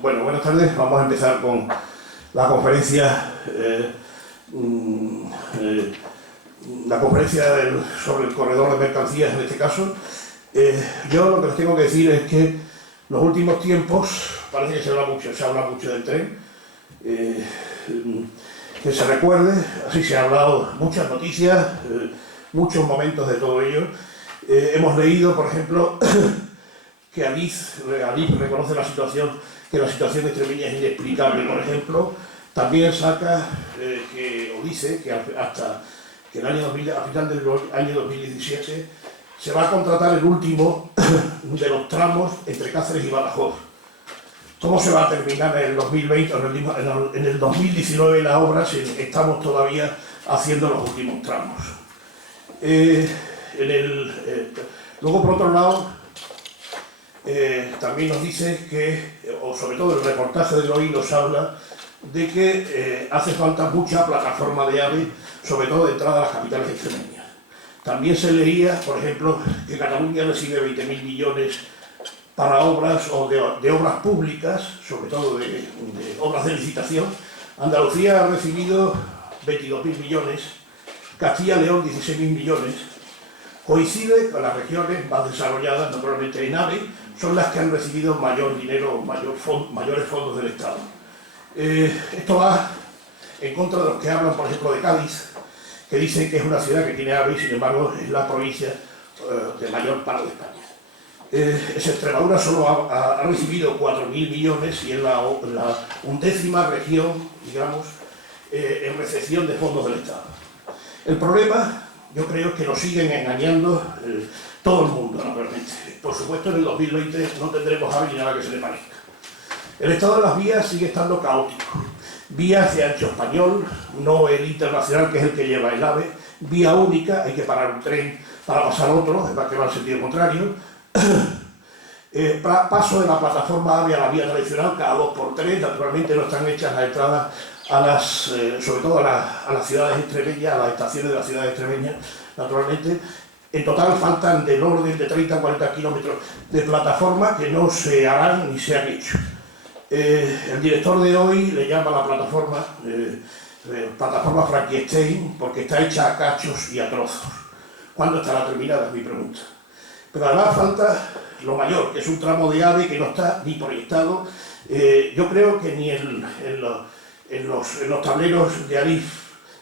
Bueno, buenas tardes. Vamos a empezar con la conferencia sobre el corredor de mercancías en este caso. Yo lo que les tengo que decir es que en los últimos tiempos parece que se habla mucho del tren. Que se recuerde, así se ha hablado, muchas noticias, muchos momentos de todo ello. Hemos leído, por ejemplo, que Adif reconoce que la situación extremeña es inexplicable, por ejemplo. También saca o dice que hasta que a final del año 2017 se va a contratar el último de los tramos entre Cáceres y Badajoz. ¿Cómo se va a terminar en el 2020 o en el 2019 la obra si estamos todavía haciendo los últimos tramos? Luego, por otro lado, también nos dice que, o sobre todo el reportaje del hoy nos habla de que hace falta mucha plataforma de AVE, sobre todo de entrada a las capitales extremeñas. También se leía, por ejemplo, que Cataluña recibe 20.000 millones para obras o de obras públicas, sobre todo de obras de licitación. Andalucía ha recibido 22.000 millones, Castilla y León 16.000 millones. Coincide con las regiones más desarrolladas, naturalmente en AVE, son las que han recibido mayor dinero, mayores fondos del Estado. Esto va en contra de los que hablan, por ejemplo, de Cádiz, que dicen que es una ciudad que tiene AVE y, sin embargo, es la provincia de mayor paro de España. Extremadura solo ha recibido 4.000 millones y es la 11ª región, digamos, en recepción de fondos del Estado. El problema, yo creo, que nos siguen engañando todo el mundo, naturalmente. Por supuesto, en el 2020 no tendremos AVE ni nada que se le parezca. El estado de las vías sigue estando caótico. Vías de ancho español, no el internacional, que es el que lleva el AVE. Vía única, hay que parar un tren para pasar otro, es que va en sentido contrario. Paso de la plataforma AVE a la vía tradicional cada 2x3, naturalmente no están hechas las entradas sobre todo a las ciudades extremeñas, a las estaciones de las ciudades extremeñas, naturalmente. En total faltan del orden de 30 a 40 kilómetros de plataforma que no se harán ni se han hecho. El director de hoy le llama a la plataforma Frankenstein porque está hecha a cachos y a trozos. ¿Cuándo estará terminada? Es mi pregunta. Pero además falta lo mayor, que es un tramo de AVE que no está ni proyectado. Yo creo que ni en los tableros de Adif,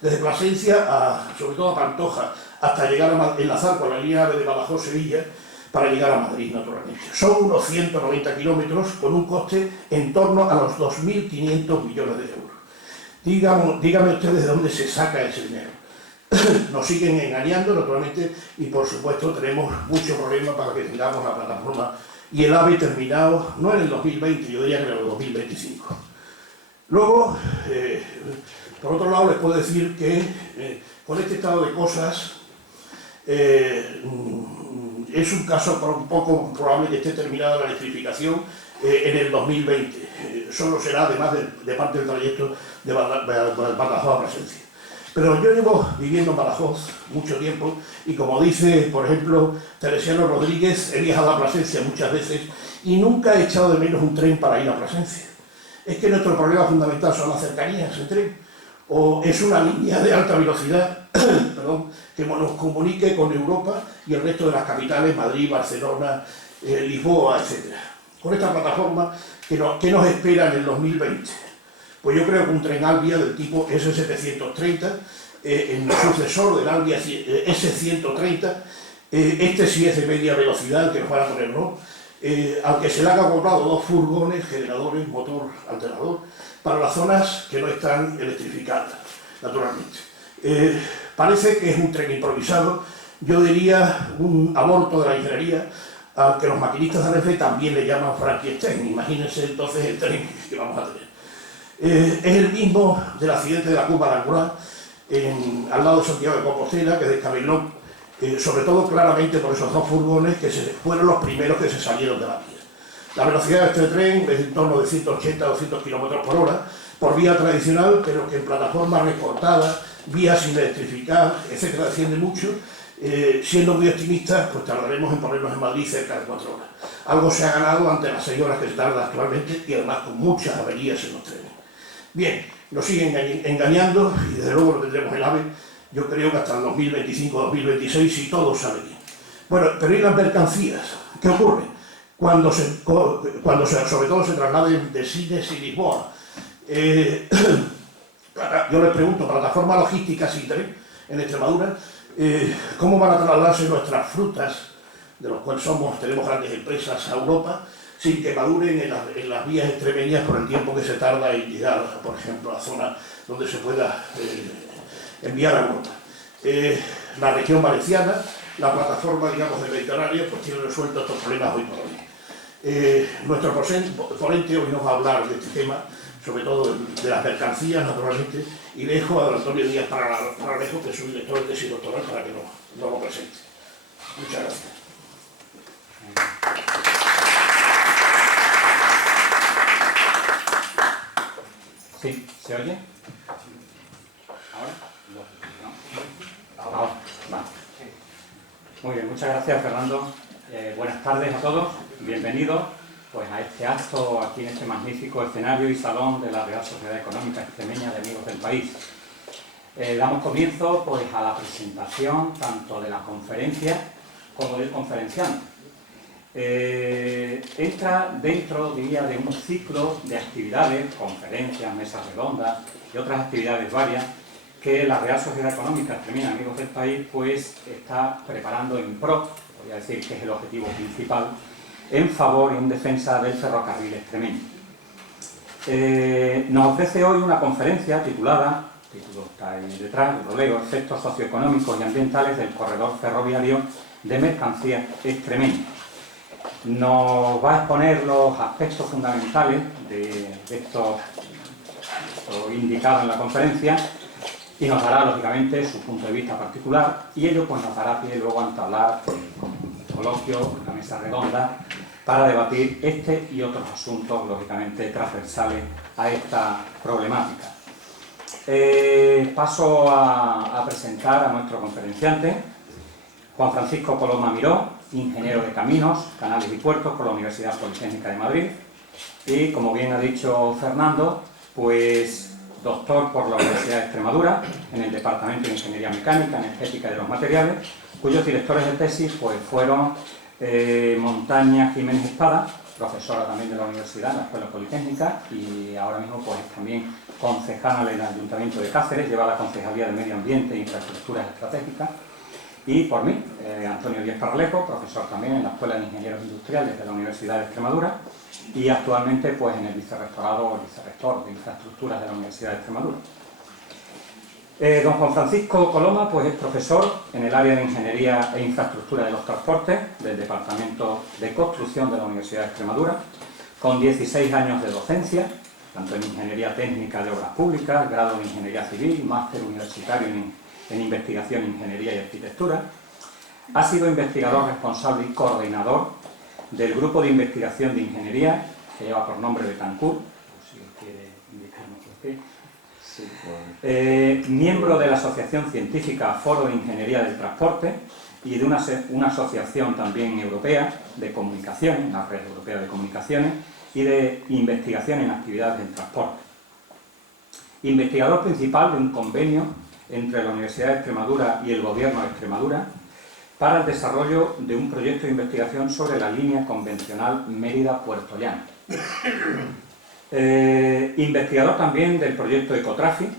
desde Plasencia, sobre todo a Pantoja, hasta llegar a enlazar con la línea AVE de Badajoz-Sevilla, para llegar a Madrid, naturalmente. Son unos 190 kilómetros con un coste en torno a los 2.500 millones de euros. Dígame ustedes de dónde se saca ese dinero. Nos siguen engañando, naturalmente, y por supuesto tenemos muchos problemas para que tengamos la plataforma y el AVE terminado, no en el 2020, yo diría que en el 2025. Luego, por otro lado, les puedo decir que con este estado de cosas, es un caso poco probable que esté terminada la electrificación en el 2020. Solo será, además, de parte del trayecto de Badajoz a Plasencia. Pero yo llevo viviendo en Badajoz mucho tiempo y, como dice, por ejemplo, Teresiano Rodríguez, he viajado a Plasencia muchas veces y nunca he echado de menos un tren para ir a Plasencia. Es que nuestro problema fundamental son las cercanías en tren, o es una línea de alta velocidad que nos comunique con Europa y el resto de las capitales, Madrid, Barcelona, Lisboa, etc. Con esta plataforma, ¿qué nos espera en el 2020? Pues yo creo que un tren Alvia del tipo S730, el sucesor del Alvia S130, este sí es de media velocidad, que nos van a poner, ¿no? Aunque se le han comprado 2 furgones, generadores, motor, alternador, para las zonas que no están electrificadas, naturalmente. Parece que es un tren improvisado, yo diría un aborto de la ingeniería, aunque los maquinistas de Renfe también le llaman Frankenstein. Imagínense entonces el tren que vamos a tener. Es el mismo del accidente de la Cuba de Angurá, al lado de Santiago de Compostela, que descarriló, sobre todo claramente por esos 2 furgones que fueron los primeros que se salieron de la vía. La velocidad de este tren es en torno de 180-200 km por hora, por vía tradicional, pero que en plataformas recortadas, vías sin electrificar, etcétera, desciende mucho. Siendo muy optimistas, pues tardaremos en ponernos en Madrid cerca de 4 horas. Algo se ha ganado ante las 6 horas que se tarda actualmente y además con muchas averías en los trenes. Bien, nos siguen engañando y desde luego lo tendremos en AVE, yo creo que hasta el 2025-2026 si todo sale bien. Bueno, pero ¿y las mercancías? ¿Qué ocurre? Cuando sobre todo se trasladen de Sines y Lisboa. Yo les pregunto, plataforma logística sin tren en Extremadura, ¿cómo van a trasladarse nuestras frutas, de los cuales tenemos grandes empresas, a Europa, sin que maduren en las vías extremeñas por el tiempo que se tarda en llegar, por ejemplo, a la zona donde se pueda enviar a Europa? La región valenciana, la plataforma, digamos, del Mediterráneo, pues tiene resueltos estos problemas hoy por hoy. Nuestro ponente hoy nos va a hablar de este tema, sobre todo de las mercancías, naturalmente, y dejo a don Antonio Díaz Paralejo, que es su director de tesis doctoral, para que nos lo presente. Muchas gracias. Sí, ¿se oye? ¿Ahora? Ahora, vale. Muy bien, muchas gracias, Fernando. Buenas tardes a todos, bienvenidos pues, a este acto aquí en este magnífico escenario y salón de la Real Sociedad Económica Extremeña de Amigos del País. Damos comienzo pues, a la presentación tanto de la conferencia como del conferenciante. Entra dentro, diría, de un ciclo de actividades, conferencias, mesas redondas y otras actividades varias que la Real Sociedad Económica Extremeña Amigos del País pues está preparando en pro, podría decir que es el objetivo principal, en favor y en defensa del ferrocarril extremeño. Nos ofrece hoy una conferencia titulada, el título está ahí detrás, lo leo, efectos socioeconómicos y ambientales del corredor ferroviario de mercancías extremeño. Nos va a exponer los aspectos fundamentales de esto indicado en la conferencia y nos dará, lógicamente, su punto de vista particular y ello pues, nos dará pie luego a entablar un coloquio, una mesa redonda, para debatir este y otros asuntos, lógicamente, transversales a esta problemática. Paso a presentar a nuestro conferenciante, Juan Francisco Coloma Miró, ingeniero de Caminos, Canales y Puertos por la Universidad Politécnica de Madrid y, como bien ha dicho Fernando, pues doctor por la Universidad de Extremadura en el Departamento de Ingeniería Mecánica, Energética y de los Materiales, cuyos directores de tesis pues, fueron Montaña Jiménez Espada, profesora también de la Universidad, en la Escuela Politécnica, y ahora mismo pues, también concejala en el Ayuntamiento de Cáceres, lleva la Concejalía de Medio Ambiente e Infraestructuras Estratégicas, y por mí, Antonio Díaz Paralejo, profesor también en la Escuela de Ingenieros Industriales de la Universidad de Extremadura, y actualmente pues, en el vicerrectorado o vicerrector de Infraestructuras de la Universidad de Extremadura. Don Juan Francisco Coloma pues, es profesor en el área de Ingeniería e Infraestructura de los Transportes del Departamento de Construcción de la Universidad de Extremadura, con 16 años de docencia, tanto en Ingeniería Técnica de Obras Públicas, grado de Ingeniería Civil, máster universitario en Investigación, Ingeniería y Arquitectura. Ha sido investigador responsable y coordinador del Grupo de Investigación de Ingeniería, que lleva por nombre Betancourt, si quiere indicarnos por qué. Sí. Miembro de la Asociación Científica Foro de Ingeniería del Transporte y de una asociación también europea de comunicaciones, una red europea de comunicaciones y de investigación en actividades del transporte. Investigador principal de un convenio entre la Universidad de Extremadura y el Gobierno de Extremadura para el desarrollo de un proyecto de investigación sobre la línea convencional Mérida-Puerto Llano. Investigador también del proyecto Ecotraffic,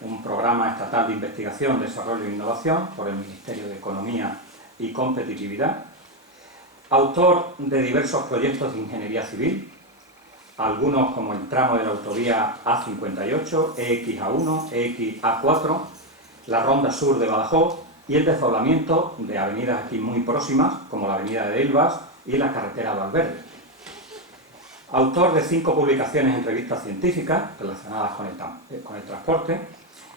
un programa estatal de investigación, desarrollo e innovación por el Ministerio de Economía y Competitividad. Autor de diversos proyectos de ingeniería civil, algunos como el tramo de la autovía A58, EXA1, EXA4, la Ronda Sur de Badajoz y el desdoblamiento de avenidas aquí muy próximas, como la avenida de Elvas y la carretera Valverde. Autor de 5 publicaciones en revistas científicas relacionadas con el transporte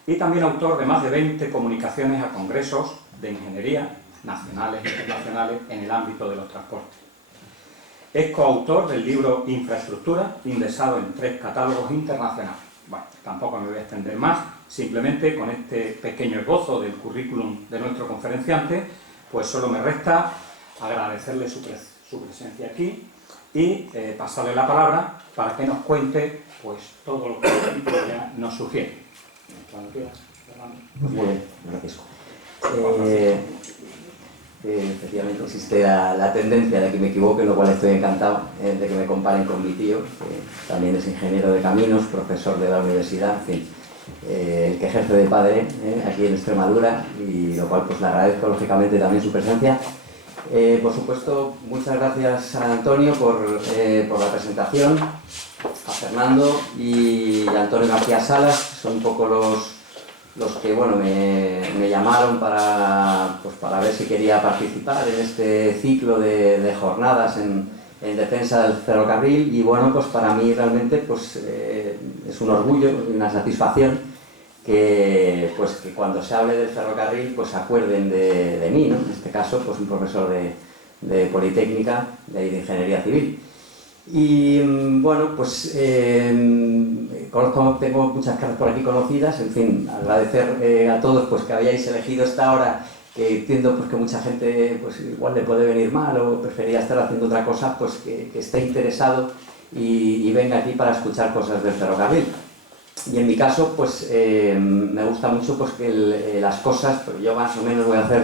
y también autor de más de 20 comunicaciones a congresos de ingeniería nacionales e internacionales en el ámbito de los transportes. Es coautor del libro Infraestructura, indexado en 3 catálogos internacionales. Bueno, tampoco me voy a extender más, simplemente con este pequeño esbozo del currículum de nuestro conferenciante, pues solo me resta agradecerle su presencia aquí y pasarle la palabra para que nos cuente pues todo lo que ya nos sugiere. Cuando quieras, Fernando. Pues muy bien, gracias. Efectivamente existe la tendencia de que me equivoque, lo cual estoy encantado de que me comparen con mi tío, que también es ingeniero de caminos, profesor de la universidad, en fin, el que ejerce de padre aquí en Extremadura, y lo cual pues le agradezco lógicamente también su presencia. Por supuesto, muchas gracias a Antonio por la presentación, a Fernando y a Antonio García Salas, que son un poco los que bueno, me llamaron para ver si quería participar en este ciclo de jornadas en defensa del ferrocarril. Y bueno, pues para mí realmente pues, es un orgullo y una satisfacción que cuando se hable del ferrocarril pues acuerden de mí, ¿no? En este caso pues un profesor de Politécnica de Ingeniería Civil. Y bueno, pues tengo muchas caras por aquí conocidas, en fin, agradecer a todos pues que hayáis elegido esta hora, que entiendo pues que mucha gente pues igual le puede venir mal o prefería estar haciendo otra cosa, pues que esté interesado y venga aquí para escuchar cosas del ferrocarril. Y en mi caso pues me gusta mucho pues que las cosas, pues yo más o menos voy a hacer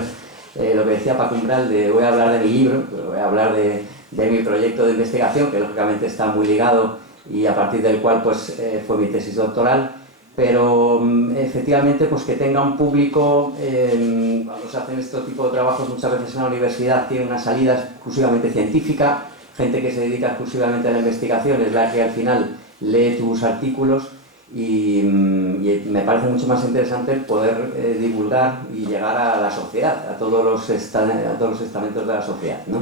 lo que decía Paco Umbral, voy a hablar de mi libro, voy a hablar de mi proyecto de investigación, que lógicamente está muy ligado y a partir del cual pues, fue mi tesis doctoral, pero efectivamente pues, que tenga un público, cuando se hacen este tipo de trabajos muchas veces en la universidad tiene una salida exclusivamente científica, gente que se dedica exclusivamente a la investigación es la que al final lee tus artículos y me parece mucho más interesante poder divulgar y llegar a la sociedad, a todos los estamentos de la sociedad, ¿no?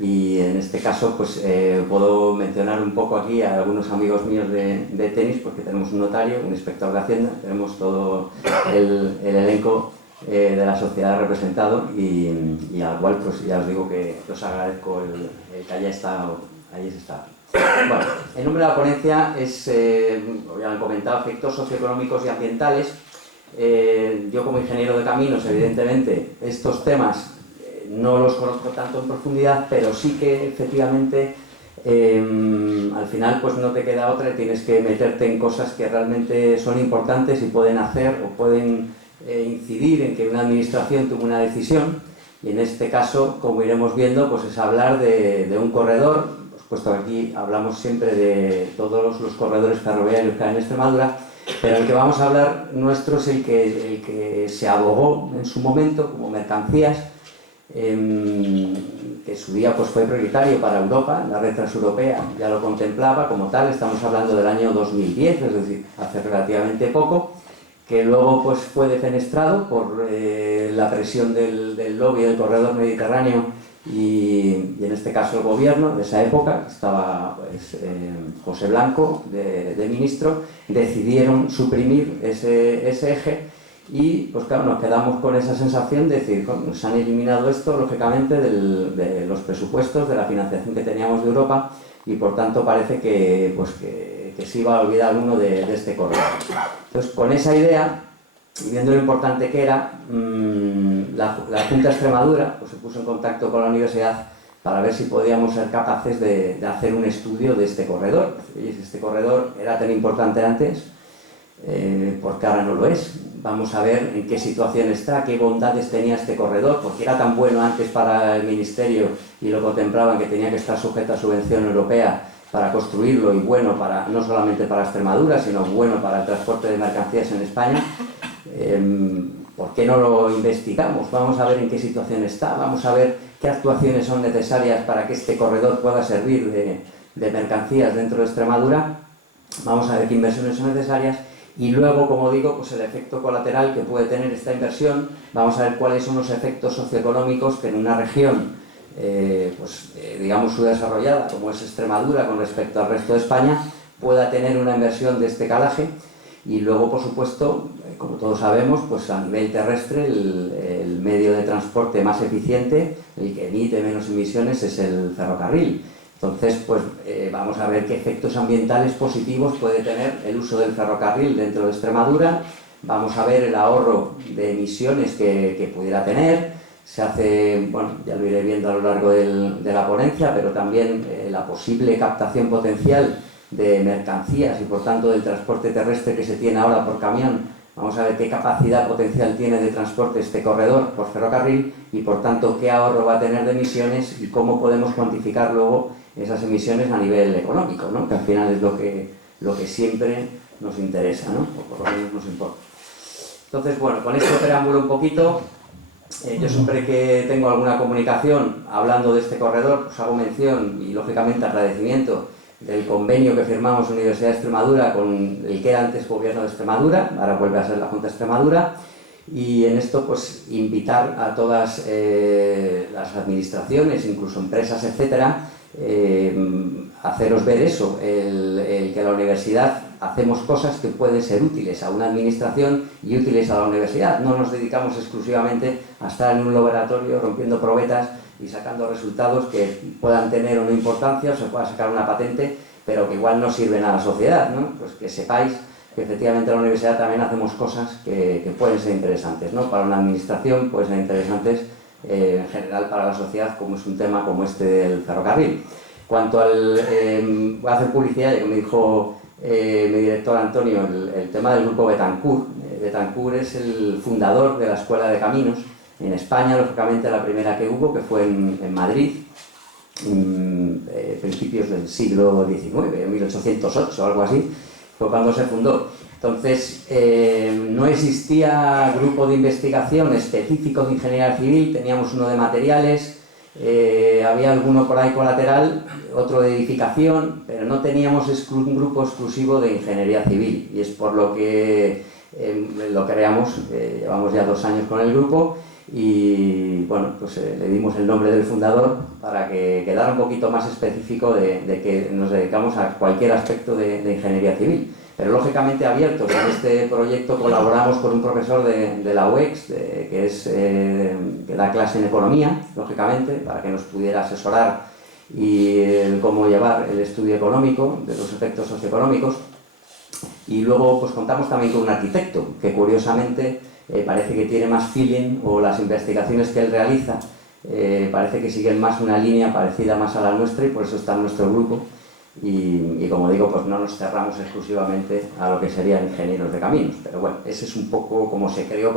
Y en este caso pues puedo mencionar un poco aquí a algunos amigos míos de tenis, porque tenemos un notario, un inspector de Hacienda, tenemos todo el elenco de la sociedad representado y al cual pues ya os digo que os agradezco el que hayáis estado. Bueno, el nombre de la ponencia es, ya han comentado, efectos socioeconómicos y ambientales. Yo como ingeniero de caminos, evidentemente, estos temas no los conozco tanto en profundidad, pero sí que efectivamente al final pues no te queda otra y tienes que meterte en cosas que realmente son importantes y pueden hacer o pueden incidir en que una administración tome una decisión, y en este caso, como iremos viendo, pues es hablar de un corredor, puesto que aquí hablamos siempre de todos los corredores ferroviarios que hay en Extremadura, pero el que vamos a hablar nuestro es el que se abogó en su momento como mercancías, que en su día pues, fue prioritario para Europa, la red transeuropea ya lo contemplaba como tal, estamos hablando del año 2010, es decir, hace relativamente poco, que luego pues, fue defenestrado por la presión del lobby del corredor mediterráneo y en este caso el gobierno de esa época, estaba pues, José Blanco de ministro, decidieron suprimir ese eje. Y pues claro, nos quedamos con esa sensación de decir, bueno, se han eliminado esto lógicamente de los presupuestos, de la financiación que teníamos de Europa, y por tanto parece que se iba a olvidar uno de este corredor. Entonces con esa idea, y viendo lo importante que era, la Junta de Extremadura pues, se puso en contacto con la universidad para ver si podíamos ser capaces de hacer un estudio de este corredor. Y si este corredor era tan importante antes, porque ahora no lo es. Vamos a ver en qué situación está, qué bondades tenía este corredor, porque era tan bueno antes para el Ministerio y lo contemplaban que tenía que estar sujeto a subvención europea para construirlo y bueno para, no solamente para Extremadura, sino bueno para el transporte de mercancías en España. ¿Por qué no lo investigamos? Vamos a ver en qué situación está, vamos a ver qué actuaciones son necesarias para que este corredor pueda servir de mercancías dentro de Extremadura, vamos a ver qué inversiones son necesarias. Y luego, como digo, pues el efecto colateral que puede tener esta inversión, vamos a ver cuáles son los efectos socioeconómicos que en una región, digamos subdesarrollada, como es Extremadura con respecto al resto de España, pueda tener una inversión de este calaje. Y luego, por supuesto, como todos sabemos, pues a nivel terrestre el medio de transporte más eficiente, el que emite menos emisiones, es el ferrocarril. Entonces, pues vamos a ver qué efectos ambientales positivos puede tener el uso del ferrocarril dentro de Extremadura. Vamos a ver el ahorro de emisiones que pudiera tener. Se hace, bueno, ya lo iré viendo a lo largo de la ponencia, pero también la posible captación potencial de mercancías y por tanto del transporte terrestre que se tiene ahora por camión. Vamos a ver qué capacidad potencial tiene de transporte este corredor por ferrocarril y por tanto qué ahorro va a tener de emisiones y cómo podemos cuantificar luego esas emisiones a nivel económico, ¿no? Que al final es lo que siempre nos interesa, ¿no? O por lo menos nos importa. Entonces, bueno, con este preámbulo un poquito, yo siempre que tengo alguna comunicación hablando de este corredor, pues hago mención y lógicamente agradecimiento del convenio que firmamos Universidad de Extremadura con el que era antes Gobierno de Extremadura, ahora vuelve a ser la Junta de Extremadura, y en esto pues invitar a todas las administraciones, incluso empresas, etcétera, haceros ver eso, el que la universidad hacemos cosas que pueden ser útiles a una administración y útiles a la universidad. No nos dedicamos exclusivamente a estar en un laboratorio rompiendo probetas y sacando resultados que puedan tener una importancia o se pueda sacar una patente, pero que igual no sirven a la sociedad, ¿no? Pues que sepáis que efectivamente en la universidad también hacemos cosas que pueden ser interesantes, ¿no? Para una administración pueden ser interesantes en general para la sociedad, como es un tema como este del ferrocarril. Cuanto al... voy a hacer publicidad, ya que me dijo mi director Antonio, el tema del grupo Betancourt. Betancourt es el fundador de la Escuela de Caminos en España, lógicamente la primera que hubo, que fue en Madrid, en principios del siglo XIX, en 1808 o algo así, fue cuando se fundó. Entonces, no existía grupo de investigación específico de ingeniería civil, teníamos uno de materiales, había alguno por ahí colateral, otro de edificación, pero no teníamos un grupo exclusivo de ingeniería civil, y es por lo que lo creamos, llevamos ya 2 años con el grupo, y bueno, pues le dimos el nombre del fundador para que quedara un poquito más específico de que nos dedicamos a cualquier aspecto de ingeniería civil. Pero lógicamente abiertos. En este proyecto colaboramos con un profesor de la UEX, que da clase en economía, lógicamente, para que nos pudiera asesorar y cómo llevar el estudio económico, de los efectos socioeconómicos. Y luego pues contamos también con un arquitecto, que curiosamente parece que tiene más feeling, o las investigaciones que él realiza parece que siguen más una línea parecida más a la nuestra, y por eso está en nuestro grupo. Y como digo, pues no nos cerramos exclusivamente a lo que serían ingenieros de caminos, pero bueno, ese es un poco como se creó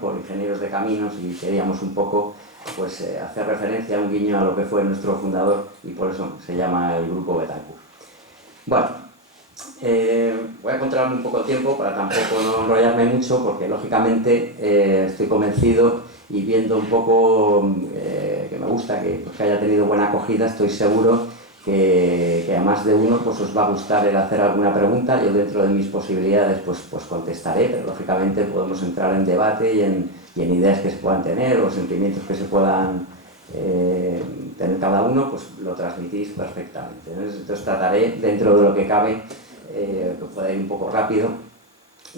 por ingenieros de caminos, y queríamos un poco pues hacer referencia, un guiño a lo que fue nuestro fundador, y por eso se llama el grupo Betancourt. Bueno, voy a controlarme un poco el tiempo para tampoco no enrollarme mucho, porque lógicamente estoy convencido, y viendo un poco que me gusta que haya tenido buena acogida, estoy seguro que a más de uno pues os va a gustar el hacer alguna pregunta. Yo, dentro de mis posibilidades, pues contestaré, pero lógicamente podemos entrar en debate y en ideas que se puedan tener, o sentimientos que se puedan tener cada uno, pues lo transmitís perfectamente. Entonces trataré, dentro de lo que cabe, que pueda ir un poco rápido,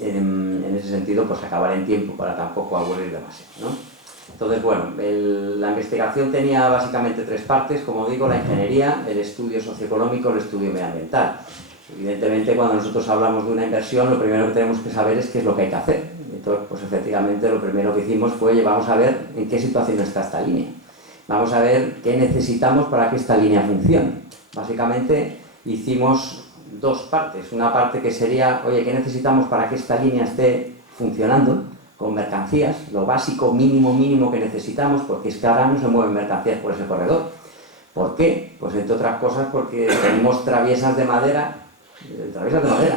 en ese sentido pues acabar en tiempo para tampoco aburrir demasiado, ¿no? Entonces, bueno, la investigación tenía básicamente 3 partes, como digo: la ingeniería, el estudio socioeconómico, el estudio medioambiental. Evidentemente, cuando nosotros hablamos de una inversión, lo primero que tenemos que saber es qué es lo que hay que hacer. Entonces, pues efectivamente, lo primero que hicimos fue, vamos a ver en qué situación está esta línea. Vamos a ver qué necesitamos para que esta línea funcione. Básicamente, hicimos 2 partes. Una parte que sería, oye, ¿qué necesitamos para que esta línea esté funcionando con mercancías? Lo básico, mínimo que necesitamos, porque es que ahora no se mueven mercancías por ese corredor. ¿Por qué? Pues entre otras cosas porque tenemos traviesas de madera,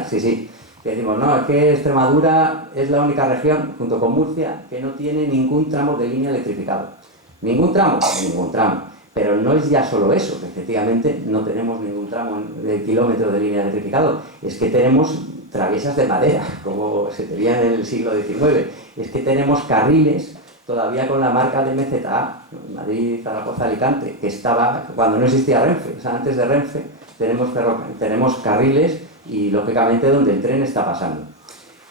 sí, que decimos, no, es que Extremadura es la única región, junto con Murcia, que no tiene ningún tramo de línea electrificado. ¿Ningún tramo? Ningún tramo. Pero no es ya solo eso, que efectivamente no tenemos ningún tramo de kilómetro de línea electrificado, es que tenemos traviesas de madera, como se tenían en el siglo XIX. Es que tenemos carriles todavía con la marca de MZA, Madrid, Zaragoza, Alicante, que estaba cuando no existía Renfe. O sea, antes de Renfe tenemos carriles, y lógicamente donde el tren está pasando.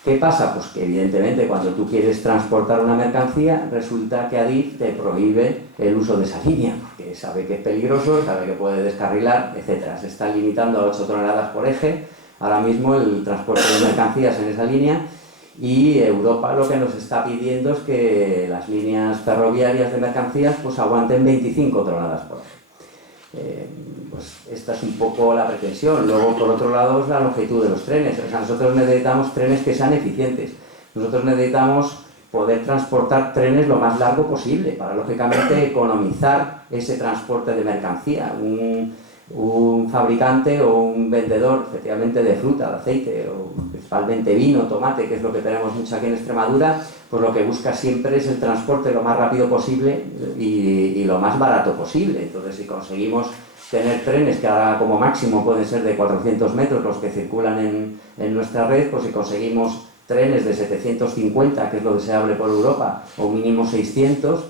¿Qué pasa? Pues que evidentemente cuando tú quieres transportar una mercancía, resulta que Adif te prohíbe el uso de esa línea, porque sabe que es peligroso, sabe que puede descarrilar, etc. Se está limitando a 8 toneladas por eje, ahora mismo el transporte de mercancías en esa línea, y Europa lo que nos está pidiendo es que las líneas ferroviarias de mercancías pues aguanten 25 toneladas por eje. Pues esta es un poco la pretensión. Luego, por otro lado, es la longitud de los trenes. O sea, nosotros necesitamos trenes que sean eficientes. Nosotros necesitamos poder transportar trenes lo más largo posible para, lógicamente, economizar ese transporte de mercancía. Un fabricante o un vendedor, efectivamente, de fruta, de aceite, o principalmente vino, tomate, que es lo que tenemos mucho aquí en Extremadura, pues lo que busca siempre es el transporte lo más rápido posible y lo más barato posible. Entonces, si conseguimos tener trenes que ahora como máximo pueden ser de 400 metros los que circulan en nuestra red, pues si conseguimos trenes de 750, que es lo deseable por Europa, o mínimo 600,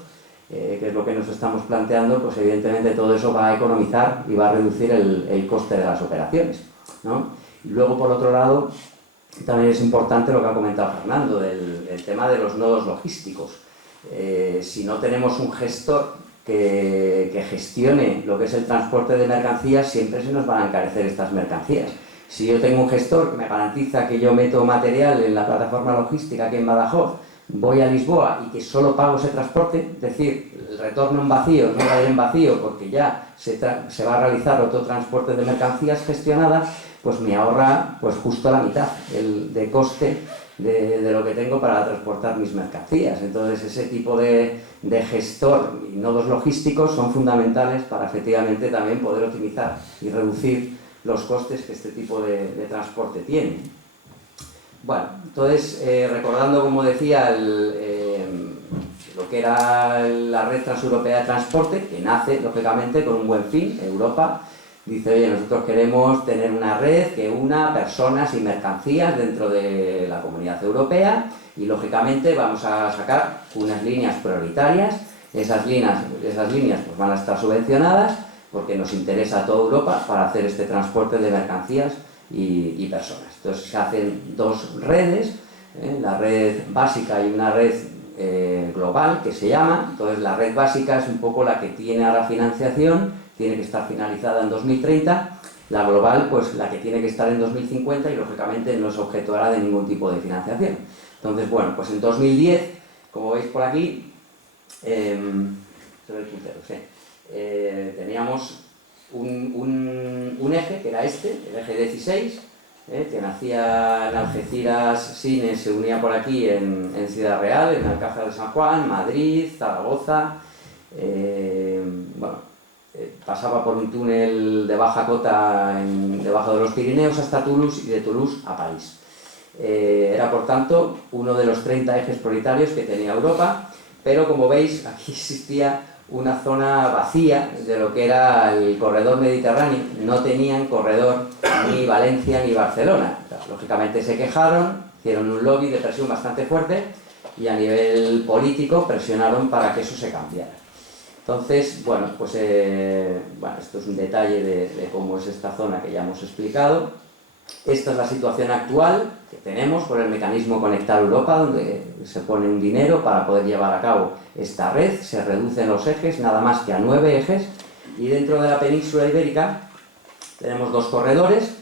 que es lo que nos estamos planteando, pues evidentemente todo eso va a economizar y va a reducir el coste de las operaciones, ¿no? Y luego, por otro lado, también es importante lo que ha comentado Fernando, el tema de los nodos logísticos. Si no tenemos un gestor que gestione lo que es el transporte de mercancías, siempre se nos van a encarecer estas mercancías. Si yo tengo un gestor que me garantiza que yo meto material en la plataforma logística aquí en Badajoz, voy a Lisboa y que solo pago ese transporte, es decir, el retorno en vacío no va a ir en vacío porque ya se va a realizar otro transporte de mercancías gestionadas, pues me ahorra pues justo la mitad de coste de lo que tengo para transportar mis mercancías. Entonces, ese tipo de gestor y nodos logísticos son fundamentales para efectivamente también poder optimizar y reducir los costes que este tipo de transporte tiene. Bueno, entonces, recordando, como decía, lo que era la Red Transeuropea de Transporte, que nace, lógicamente, con un buen fin. Europa dice, oye, nosotros queremos tener una red que una personas y mercancías dentro de la Comunidad Europea y, lógicamente, vamos a sacar unas líneas prioritarias. Esas líneas pues, van a estar subvencionadas porque nos interesa a toda Europa para hacer este transporte de mercancías y personas. Entonces se hacen dos redes, la red básica y una red global que se llama. Entonces la red básica es un poco la que tiene ahora financiación, tiene que estar finalizada en 2030, la global pues la que tiene que estar en 2050 y lógicamente no es objeto ahora de ningún tipo de financiación. Entonces bueno, pues en 2010, como veis por aquí, teníamos un eje, que era este, el eje 16, que nacía en Algeciras, Sines, se unía por aquí en Ciudad Real, en Alcázar de San Juan, Madrid, Zaragoza, pasaba por un túnel de baja cota debajo de los Pirineos hasta Toulouse y de Toulouse a París. Era, por tanto, uno de los 30 ejes prioritarios que tenía Europa, pero como veis, aquí existía una zona vacía de lo que era el corredor mediterráneo. No tenían corredor ni Valencia ni Barcelona. Lógicamente se quejaron, hicieron un lobby de presión bastante fuerte y a nivel político presionaron para que eso se cambiara. Entonces, bueno, pues esto es un detalle de cómo es esta zona que ya hemos explicado. Esta es la situación actual que tenemos por el mecanismo Conectar Europa, donde se pone un dinero para poder llevar a cabo esta red. Se reducen los ejes nada más que a 9 ejes y dentro de la península ibérica tenemos dos corredores,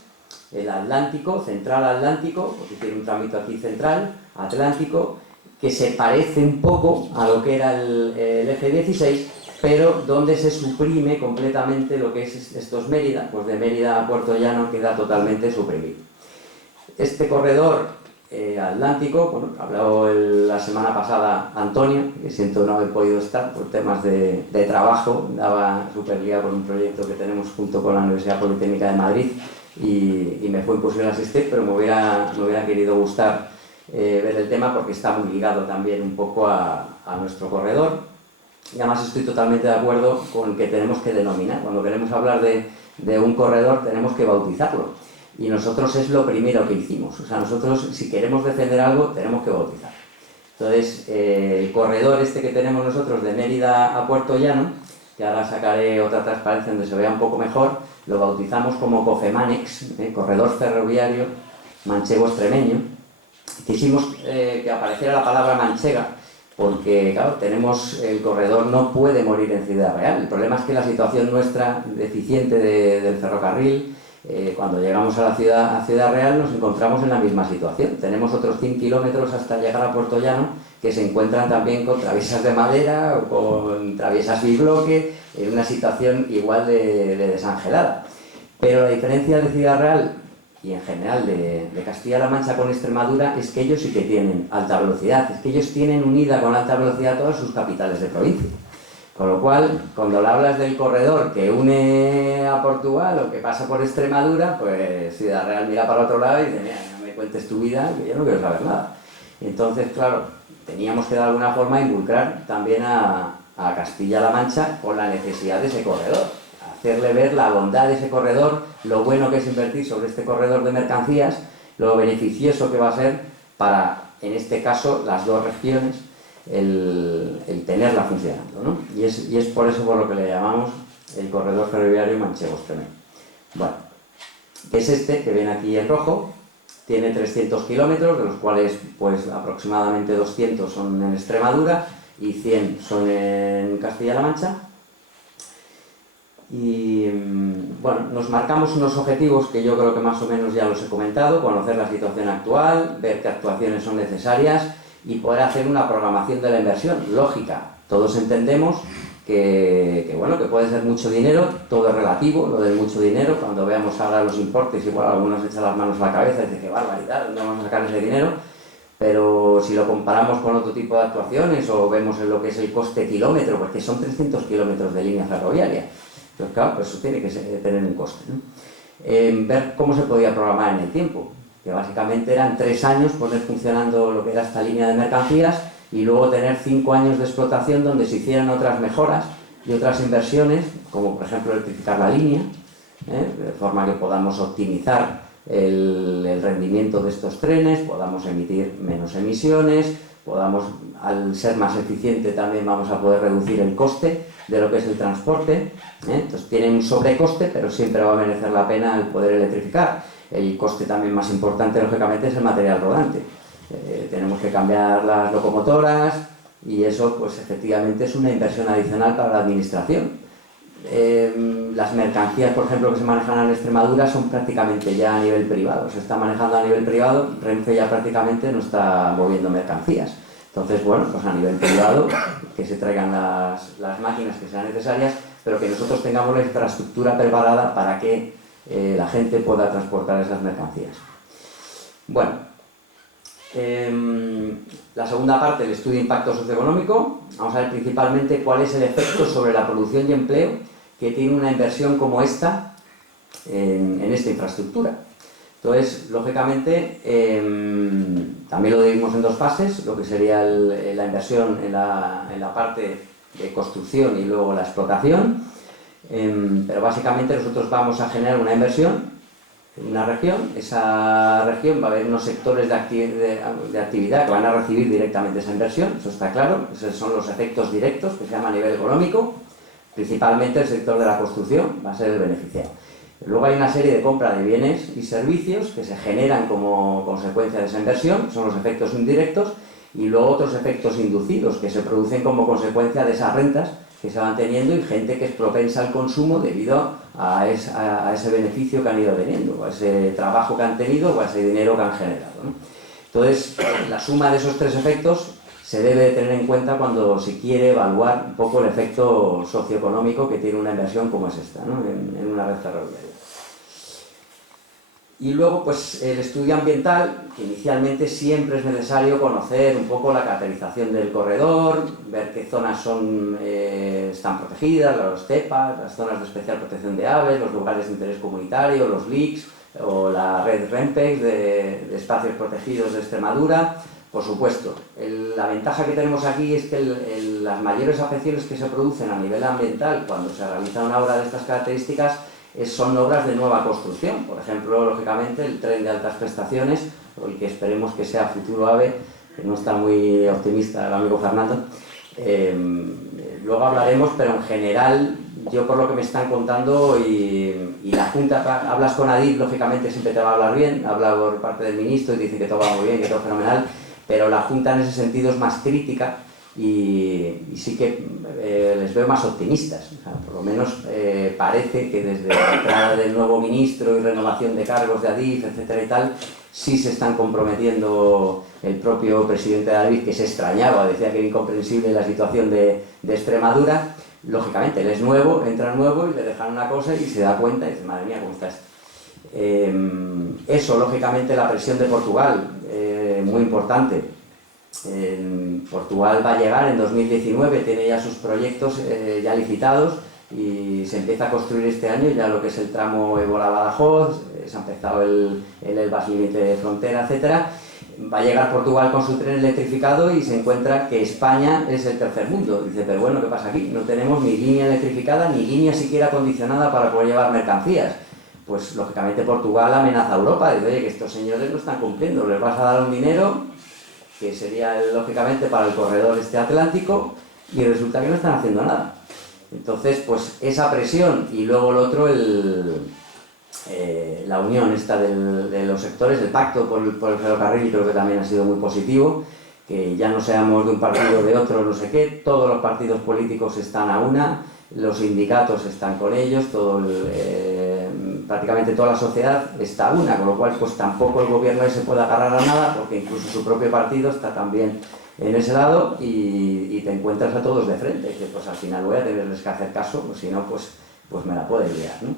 el Atlántico, Central Atlántico, porque tiene un trámite aquí central, Atlántico, que se parece un poco a lo que era el eje 16, pero donde se suprime completamente lo que es estos Mérida, pues de Mérida a Puerto Llano queda totalmente suprimido. Este corredor atlántico, bueno, habló la semana pasada Antonio, que siento no haber podido estar por temas de trabajo, daba súper liado con un proyecto que tenemos junto con la Universidad Politécnica de Madrid y me fue imposible asistir, pero me hubiera querido gustar ver el tema porque está muy ligado también un poco a nuestro corredor. Y además estoy totalmente de acuerdo con que tenemos que denominar. Cuando queremos hablar de un corredor tenemos que bautizarlo. Y nosotros es lo primero que hicimos. O sea, nosotros si queremos defender algo tenemos que bautizar. Entonces, el corredor este que tenemos nosotros de Mérida a Puerto Llano, que ahora sacaré otra transparencia donde se vea un poco mejor, lo bautizamos como COFEMANEX, Corredor Ferroviario Manchego Extremeño. Quisimos que apareciera la palabra manchega, porque claro, tenemos el corredor no puede morir en Ciudad Real. El problema es que la situación nuestra deficiente del ferrocarril, cuando llegamos a Ciudad Real nos encontramos en la misma situación. Tenemos otros 100 kilómetros hasta llegar a Puerto Llano, que se encuentran también con traviesas de madera o con traviesas bibloque, en una situación igual de desangelada. Pero la diferencia de Ciudad Real y en general de Castilla-La Mancha con Extremadura es que ellos sí que tienen alta velocidad, es que ellos tienen unida con alta velocidad todas sus capitales de provincia. Con lo cual, cuando le hablas del corredor que une a Portugal o que pasa por Extremadura, pues Ciudad Real mira para otro lado y dice, mira, no me cuentes tu vida, que yo no quiero saber nada. Entonces, claro, teníamos que de alguna forma involucrar también a Castilla-La Mancha con la necesidad de ese corredor, hacerle ver la bondad de ese corredor, lo bueno que es invertir sobre este corredor de mercancías, lo beneficioso que va a ser para, en este caso, las dos regiones, el tenerla funcionando, ¿no? Y es por eso por lo que le llamamos el corredor ferroviario manchego-extremeño. Bueno, que es este que ven aquí en rojo, tiene 300 kilómetros, de los cuales pues aproximadamente 200 son en Extremadura y 100 son en Castilla-La Mancha. Y bueno, nos marcamos unos objetivos que yo creo que más o menos ya los he comentado: conocer la situación actual, ver qué actuaciones son necesarias y poder hacer una programación de la inversión lógica. Todos entendemos que puede ser mucho dinero, todo es relativo, lo de mucho dinero. Cuando veamos ahora los importes, igual algunos echan las manos a la cabeza y dicen qué barbaridad, ¿dónde vamos a sacar ese dinero? Pero si lo comparamos con otro tipo de actuaciones o vemos en lo que es el coste kilómetro, porque son 300 kilómetros de línea ferroviaria, pues claro, pues eso tiene que tener un coste, ¿no? Ver cómo se podía programar en el tiempo, que básicamente eran 3 años poner funcionando lo que era esta línea de mercancías y luego tener 5 años de explotación donde se hicieran otras mejoras y otras inversiones, como por ejemplo electrificar la línea, de forma que podamos optimizar el rendimiento de estos trenes, podamos emitir menos emisiones, podamos, al ser más eficiente también vamos a poder reducir el coste de lo que es el transporte, Entonces tiene un sobrecoste, pero siempre va a merecer la pena el poder electrificar. El coste también más importante, lógicamente, es el material rodante. Tenemos que cambiar las locomotoras y eso, pues efectivamente, es una inversión adicional para la administración. Las mercancías, por ejemplo, que se manejan en Extremadura son prácticamente ya a nivel privado. Se está manejando a nivel privado, Renfe ya prácticamente no está moviendo mercancías. Entonces, bueno, pues a nivel privado, que se traigan las máquinas que sean necesarias, pero que nosotros tengamos la infraestructura preparada para que la gente pueda transportar esas mercancías. Bueno, la segunda parte, el estudio de impacto socioeconómico. Vamos a ver principalmente cuál es el efecto sobre la producción y empleo que tiene una inversión como esta en esta infraestructura. Entonces, lógicamente, también lo dividimos en 2 fases, lo que sería la inversión en la parte de construcción y luego la explotación, pero básicamente nosotros vamos a generar una inversión en una región. Esa región va a haber unos sectores de actividad que van a recibir directamente esa inversión, eso está claro. Esos son los efectos directos que se llama a nivel económico. Principalmente el sector de la construcción va a ser el beneficiado. Luego hay una serie de compra de bienes y servicios que se generan como consecuencia de esa inversión, son los efectos indirectos, y luego otros efectos inducidos que se producen como consecuencia de esas rentas que se van teniendo y gente que es propensa al consumo debido a ese beneficio que han ido teniendo, a ese trabajo que han tenido o a ese dinero que han generado, ¿no? Entonces, la suma de esos 3 efectos se debe tener en cuenta cuando se quiere evaluar un poco el efecto socioeconómico que tiene una inversión como es esta, ¿no? en una red ferroviaria. Y luego, pues, el estudio ambiental, que inicialmente siempre es necesario conocer un poco la caracterización del corredor, ver qué zonas están protegidas, los TEPA, las zonas de especial protección de aves, los lugares de interés comunitario, los LICs, o la red REMPEX de espacios protegidos de Extremadura. Por supuesto, la ventaja que tenemos aquí es que las mayores afecciones que se producen a nivel ambiental cuando se realiza una obra de estas características son obras de nueva construcción. Por ejemplo, lógicamente, el tren de altas prestaciones, o el que esperemos que sea futuro AVE, que no está muy optimista el amigo Fernando. Luego hablaremos, pero en general, yo por lo que me están contando y la Junta, hablas con Adif, lógicamente siempre te va a hablar bien, habla por parte del ministro y dice que todo va muy bien, que todo fenomenal, pero la Junta en ese sentido es más crítica y sí que les veo más optimistas. O sea, por lo menos parece que desde la entrada del nuevo ministro y renovación de cargos de Adif, etcétera y tal, sí se están comprometiendo. El propio presidente de Adif, que se extrañaba, decía que era incomprensible la situación de Extremadura. Lógicamente, él es nuevo, entra nuevo y le dejan una cosa y se da cuenta y dice, madre mía, ¿cómo está esto? Eso, lógicamente, la presión de Portugal, muy importante. Portugal va a llegar en 2019, tiene ya sus proyectos ya licitados y se empieza a construir este año ya lo que es el tramo Évora-Badajoz, se ha empezado el Elbas límite de frontera, etcétera. Va a llegar Portugal con su tren electrificado y se encuentra que España es el tercer mundo. Dice, pero bueno, ¿qué pasa aquí? No tenemos ni línea electrificada ni línea siquiera acondicionada para poder llevar mercancías. Pues lógicamente Portugal amenaza a Europa, dice, oye, que estos señores no están cumpliendo, les vas a dar un dinero que sería lógicamente para el corredor atlántico y resulta que no están haciendo nada. Entonces, pues esa presión y luego el otro, la unión esta de los sectores, el pacto por el ferrocarril, creo que también ha sido muy positivo, que ya no seamos de un partido o de otro, no sé qué, todos los partidos políticos están a una, los sindicatos están con ellos, prácticamente toda la sociedad está a una, con lo cual pues tampoco el gobierno se puede agarrar a nada, porque incluso su propio partido está también en ese lado y te encuentras a todos de frente, que pues al final voy a tenerles que hacer caso, pues si no, pues me la pueden liar, ¿no?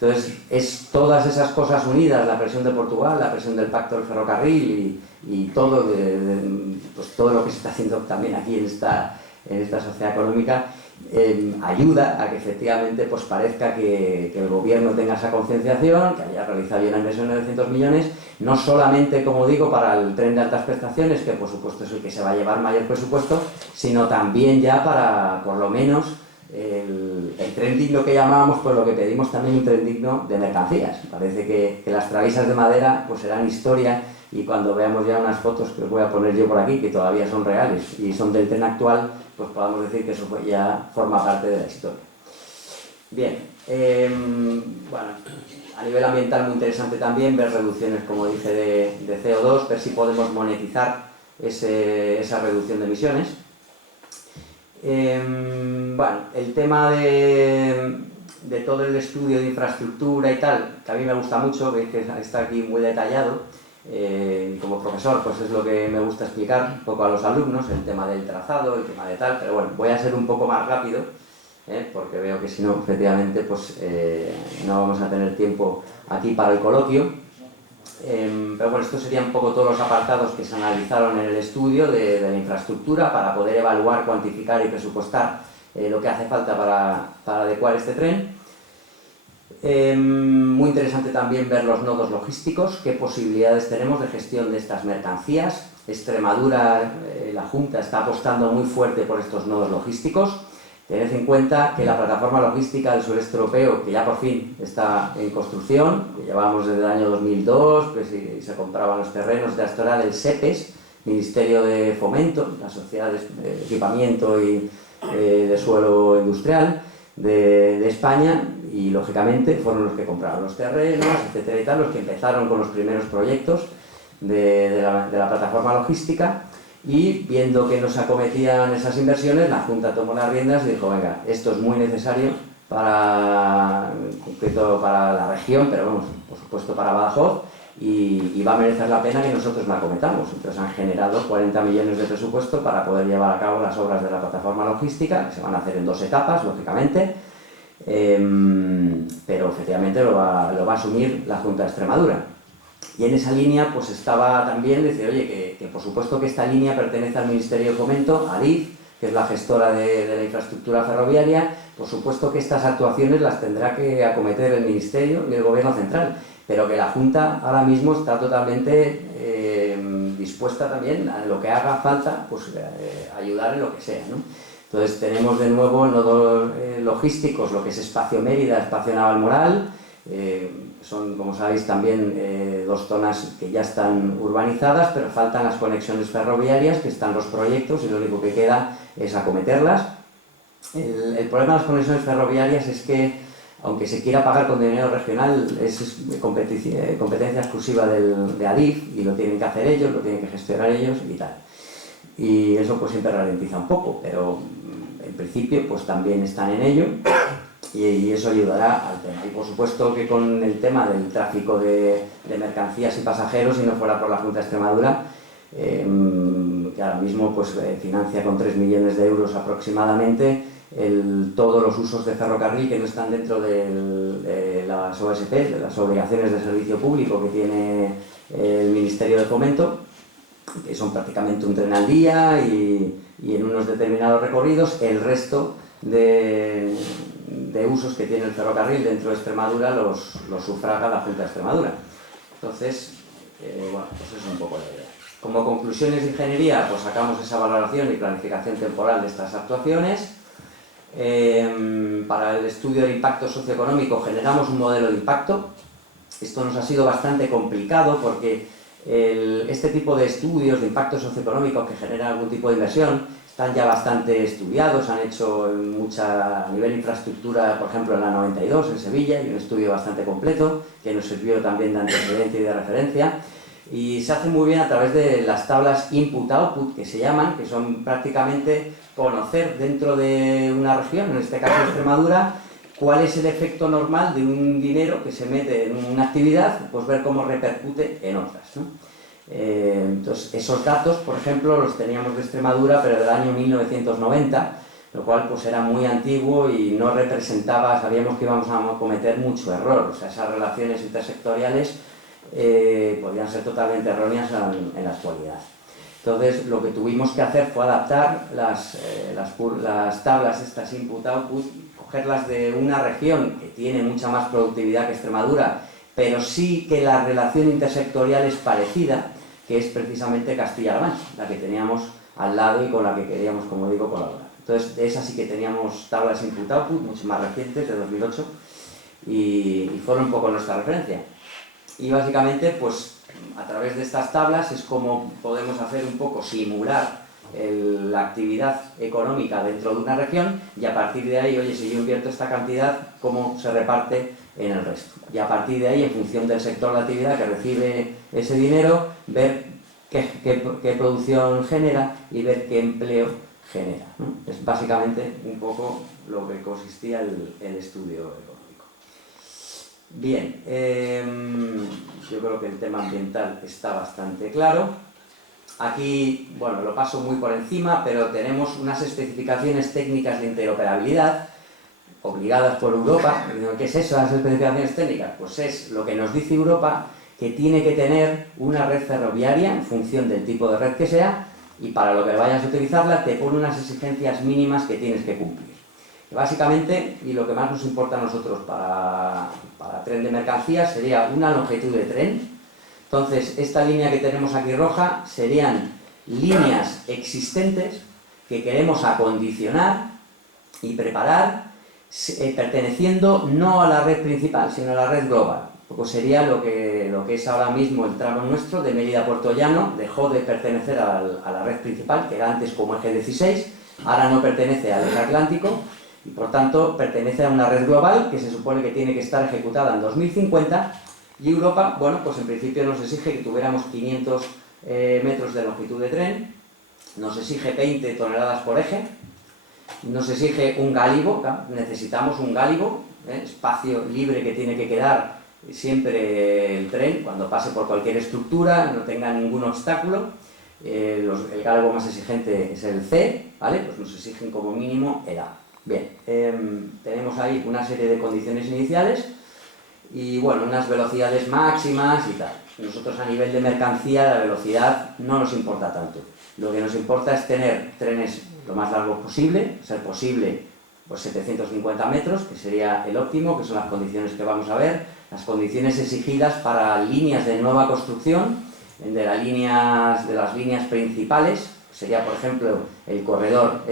Entonces, es todas esas cosas unidas, la presión de Portugal, la presión del pacto del ferrocarril y todo, pues todo lo que se está haciendo también aquí en esta sociedad económica, ayuda a que efectivamente pues parezca que el gobierno tenga esa concienciación, que haya realizado una inversión de 900 millones, no solamente, como digo, para el tren de altas prestaciones, que por supuesto es el que se va a llevar mayor presupuesto, sino también ya para, por lo menos, el tren digno que llamábamos, pues lo que pedimos también un tren digno de mercancías. Parece que las travisas de madera pues serán historia y cuando veamos ya unas fotos que os voy a poner yo por aquí, que todavía son reales y son del tren actual, pues podamos decir que eso ya forma parte de la historia. Bien, bueno, a nivel ambiental muy interesante también ver reducciones, como dije, de CO2, ver si podemos monetizar esa reducción de emisiones. Bueno, el tema de todo el estudio de infraestructura y tal, que a mí me gusta mucho, veis que está aquí muy detallado, como profesor pues es lo que me gusta explicar un poco a los alumnos, el tema del trazado, el tema de tal, pero bueno, voy a ser un poco más rápido, porque veo que si no, efectivamente, pues no vamos a tener tiempo aquí para el coloquio. Pero bueno, estos serían un poco todos los apartados que se analizaron en el estudio de la infraestructura para poder evaluar, cuantificar y presupuestar lo que hace falta para adecuar este tren. Muy interesante también ver los nodos logísticos, qué posibilidades tenemos de gestión de estas mercancías. Extremadura, la Junta está apostando muy fuerte por estos nodos logísticos. Tened en cuenta que la plataforma logística del sureste europeo, que ya por fin está en construcción, que llevamos desde el año 2002, pues se compraban los terrenos de Astora del SEPES, Ministerio de Fomento, la Sociedad de Equipamiento y de Suelo Industrial de España, y lógicamente fueron los que compraron los terrenos, etcétera y tal, los que empezaron con los primeros proyectos de la plataforma logística. Y viendo que no se acometían esas inversiones, la Junta tomó las riendas y dijo, venga, esto es muy necesario en concreto para la región, pero vamos, por supuesto para Badajoz, y va a merecer la pena que nosotros la acometamos. Entonces han generado 40 millones de presupuesto para poder llevar a cabo las obras de la plataforma logística, que se van a hacer en 2 etapas, lógicamente, pero efectivamente lo va a asumir la Junta de Extremadura. Y en esa línea pues estaba también decir, oye, que por supuesto que esta línea pertenece al Ministerio de Fomento, a Adif, que es la gestora de la infraestructura ferroviaria. Por supuesto que estas actuaciones las tendrá que acometer el Ministerio y el Gobierno Central, pero que la Junta ahora mismo está totalmente dispuesta también a lo que haga falta, pues ayudar en lo que sea, ¿no? Entonces tenemos de nuevo nodos logísticos, lo que es Espacio Mérida, Espacio Navalmoral. Son, como sabéis, también 2 zonas que ya están urbanizadas, pero faltan las conexiones ferroviarias, que están los proyectos, y lo único que queda es acometerlas. El problema de las conexiones ferroviarias es que, aunque se quiera pagar con dinero regional, es competencia exclusiva de Adif, y lo tienen que hacer ellos, lo tienen que gestionar ellos y tal. y eso pues siempre ralentiza un poco, pero en principio pues también están en ello y eso ayudará al tema. Y por supuesto que con el tema del tráfico de mercancías y pasajeros, si no fuera por la Junta de Extremadura, que ahora mismo pues, financia con 3 millones de euros aproximadamente todos los usos de ferrocarril que no están dentro de las OSP, de las obligaciones de servicio público que tiene el Ministerio de Fomento, que son prácticamente un tren al día y en unos determinados recorridos. El resto de usos que tiene el ferrocarril dentro de Extremadura los sufraga la Junta de Extremadura. Entonces, bueno, pues es un poco la idea. Como conclusiones de ingeniería, pues sacamos esa valoración y planificación temporal de estas actuaciones. Para el estudio del impacto socioeconómico generamos un modelo de impacto. Esto nos ha sido bastante complicado porque este tipo de estudios de impacto socioeconómico que generan algún tipo de inversión están ya bastante estudiados, han hecho a nivel de infraestructura, por ejemplo en la 92 en Sevilla, y un estudio bastante completo que nos sirvió también de antecedente y de referencia. Y se hace muy bien a través de las tablas input-output, que se llaman, que son prácticamente conocer dentro de una región, en este caso Extremadura, cuál es el efecto normal de un dinero que se mete en una actividad, pues ver cómo repercute en otras, ¿no? Entonces, esos datos, por ejemplo, los teníamos de Extremadura, pero del año 1990, lo cual pues era muy antiguo y no representaba, sabíamos que íbamos a cometer mucho error, o sea, esas relaciones intersectoriales podían ser totalmente erróneas en la actualidad. Entonces, lo que tuvimos que hacer fue adaptar las tablas estas input-output, cogerlas de una región que tiene mucha más productividad que Extremadura, pero sí que la relación intersectorial es parecida, que es precisamente Castilla-La Mancha, la que teníamos al lado y con la que queríamos, como digo, colaborar. Entonces, de esas sí que teníamos tablas input-output, mucho más recientes, de 2008, y fueron un poco nuestra referencia. Y básicamente, pues, a través de estas tablas es como podemos hacer un poco simular la actividad económica dentro de una región, y a partir de ahí, oye, si yo invierto esta cantidad, ¿cómo se reparte en el resto? Y a partir de ahí, en función del sector de actividad que recibe ese dinero, ver qué producción genera y ver qué empleo genera, ¿no? Es básicamente un poco lo que consistía el estudio económico. Bien, yo creo que el tema ambiental está bastante claro. Aquí, bueno, lo paso muy por encima, pero tenemos unas especificaciones técnicas de interoperabilidad obligadas por Europa. ¿Qué es eso, las especificaciones técnicas? Pues es lo que nos dice Europa, que tiene que tener una red ferroviaria en función del tipo de red que sea, y para lo que vayas a utilizarla te pone unas exigencias mínimas que tienes que cumplir. Y básicamente, y lo que más nos importa a nosotros para tren de mercancías, sería una longitud de tren. Entonces, esta línea que tenemos aquí roja serían líneas existentes que queremos acondicionar y preparar, perteneciendo no a la red principal, sino a la red global. Pues sería lo que es ahora mismo el tramo nuestro de Mérida a Puerto Llano. Dejó de pertenecer a la red principal, que era antes como eje 16, ahora no pertenece al eje atlántico, y por tanto pertenece a una red global que se supone que tiene que estar ejecutada en 2050. Y Europa, bueno, pues en principio nos exige que tuviéramos 500 metros de longitud de tren, nos exige 20 toneladas por eje, nos exige un gálibo, necesitamos un gálibo, espacio libre que tiene que quedar siempre el tren cuando pase por cualquier estructura, no tenga ningún obstáculo. El gálibo más exigente es el C, ¿vale? Pues nos exigen como mínimo el A. Bien, tenemos ahí una serie de condiciones iniciales y bueno, unas velocidades máximas y tal. Nosotros a nivel de mercancía la velocidad no nos importa tanto. Lo que nos importa es tener trenes lo más largos posible, ser posible pues 750 metros, que sería el óptimo, que son las condiciones que vamos a ver, las condiciones exigidas para líneas de nueva construcción, de las líneas principales. Sería, por ejemplo, el corredor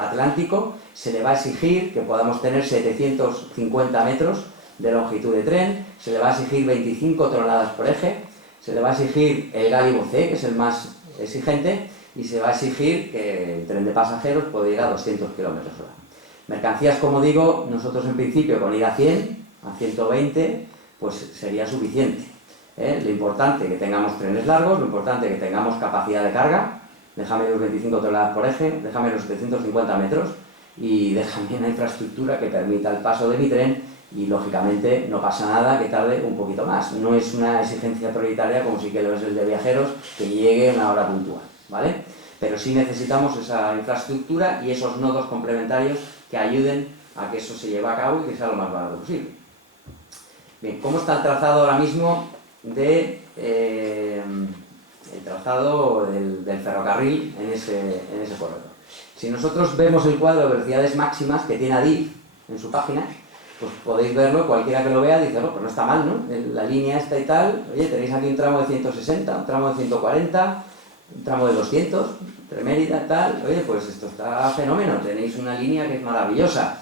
atlántico, se le va a exigir que podamos tener 750 metros de longitud de tren, se le va a exigir 25 toneladas por eje, se le va a exigir el gálibo C, que es el más exigente, y se va a exigir que el tren de pasajeros puede ir a 200 km/h. Mercancías, como digo, nosotros en principio con ir a 100, a 120, pues sería suficiente. Lo importante es que tengamos trenes largos, lo importante es que tengamos capacidad de carga, déjame los 25 toneladas por eje, déjame los 750 metros y déjame una infraestructura que permita el paso de mi tren y, lógicamente, no pasa nada que tarde un poquito más. No es una exigencia prioritaria como sí que lo es el de viajeros, que llegue a una hora puntual, ¿vale? Pero sí necesitamos esa infraestructura y esos nodos complementarios que ayuden a que eso se lleve a cabo y que sea lo más barato posible. Bien, ¿cómo está el trazado ahora mismo el trazado del ferrocarril en ese corredor? Si nosotros vemos el cuadro de velocidades máximas que tiene Adif en su página, pues podéis verlo, cualquiera que lo vea dice, no, pues no está mal, ¿no? La línea esta y tal, oye, tenéis aquí un tramo de 160, un tramo de 140, un tramo de 200, entre Mérida, tal, oye, pues esto está fenómeno, tenéis una línea que es maravillosa.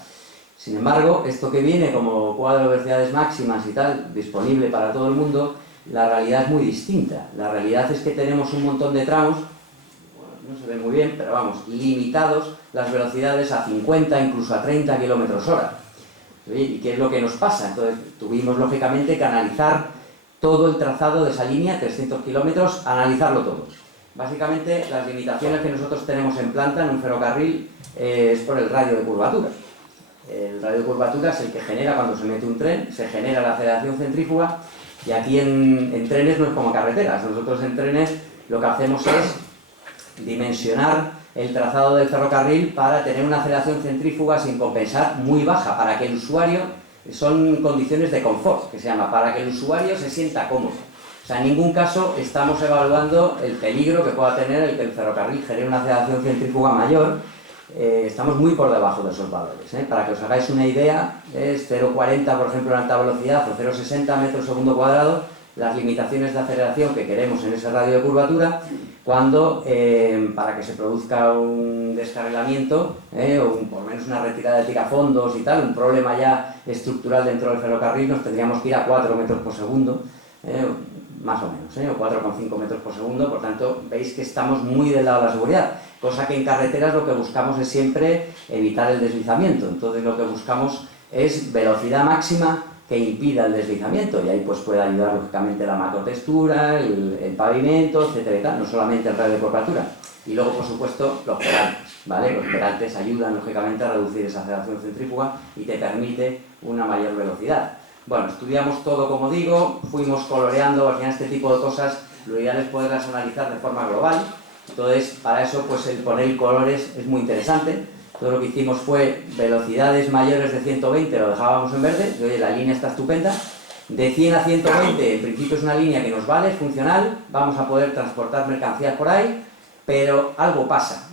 Sin embargo, esto que viene como cuadro de velocidades máximas y tal, disponible para todo el mundo, la realidad es muy distinta. La realidad es que tenemos un montón de tramos, bueno, no se ve muy bien, pero vamos, limitados las velocidades a 50, incluso a 30 kilómetros hora. ¿Y qué es lo que nos pasa? Entonces, tuvimos lógicamente que analizar todo el trazado de esa línea, 300 kilómetros, analizarlo todo. Básicamente, las limitaciones que nosotros tenemos en planta en un ferrocarril es por el radio de curvatura. El radio de curvatura es el que genera cuando se mete un tren, se genera la aceleración centrífuga, y aquí en trenes no es como carreteras. Nosotros en trenes lo que hacemos es dimensionar el trazado del ferrocarril para tener una aceleración centrífuga sin compensar muy baja, para que el usuario, son condiciones de confort, que se llama, para que el usuario se sienta cómodo. O sea, en ningún caso estamos evaluando el peligro que pueda tener el que el ferrocarril genere una aceleración centrífuga mayor. Estamos muy por debajo de esos valores. Para que os hagáis una idea, es 0,40 por ejemplo en alta velocidad o 0,60 metros segundo cuadrado las limitaciones de aceleración que queremos en ese radio de curvatura, cuando para que se produzca un descarrilamiento o por lo menos una retirada de tirafondos y tal, un problema ya estructural dentro del ferrocarril, nos tendríamos que ir a 4 metros por segundo, más o menos, o 4,5 metros por segundo. Por tanto, veis que estamos muy del lado de la seguridad, cosa que en carreteras lo que buscamos es siempre evitar el deslizamiento. Entonces lo que buscamos es velocidad máxima que impida el deslizamiento, y ahí pues puede ayudar lógicamente la macrotextura, el pavimento, etcétera y tal, no solamente el radio de curvatura. Y luego, por supuesto, los perantes, ¿vale? Los perantes ayudan lógicamente a reducir esa aceleración centrífuga y te permite una mayor velocidad. Bueno, estudiamos todo, como digo, fuimos coloreando, al final este tipo de cosas lo ideal es poderlas analizar de forma global. Entonces, para eso, pues el poner colores es muy interesante. Todo lo que hicimos fue velocidades mayores de 120, lo dejábamos en verde, y, oye, la línea está estupenda. De 100 a 120, en principio es una línea que nos vale, es funcional, vamos a poder transportar mercancías por ahí, pero algo pasa.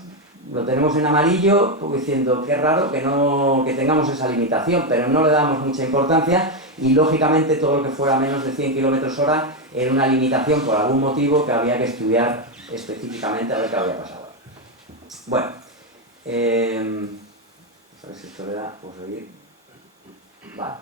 Lo tenemos en amarillo, pues diciendo que es raro que tengamos esa limitación, pero no le damos mucha importancia, y lógicamente todo lo que fuera menos de 100 km hora era una limitación por algún motivo que había que estudiar específicamente a ver qué había pasado. Bueno, a ver si esto le da, pues seguir. Vale.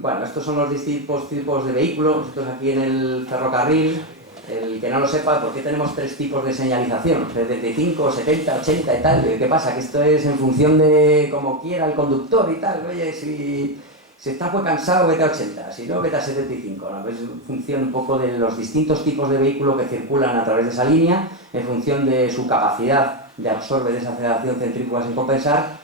Bueno, estos son los distintos tipos de vehículos. Nosotros aquí en el ferrocarril, el que no lo sepa, ¿por qué tenemos 3 tipos de señalización? 75, 70, 80 y tal. ¿Qué pasa? Que esto es en función de como quiera el conductor y tal. Oye, si está muy cansado, vete a 80, si no, vete a 75. ¿No? Es en función un poco de los distintos tipos de vehículos que circulan a través de esa línea, en función de su capacidad de absorber esa aceleración centrífuga sin compensar,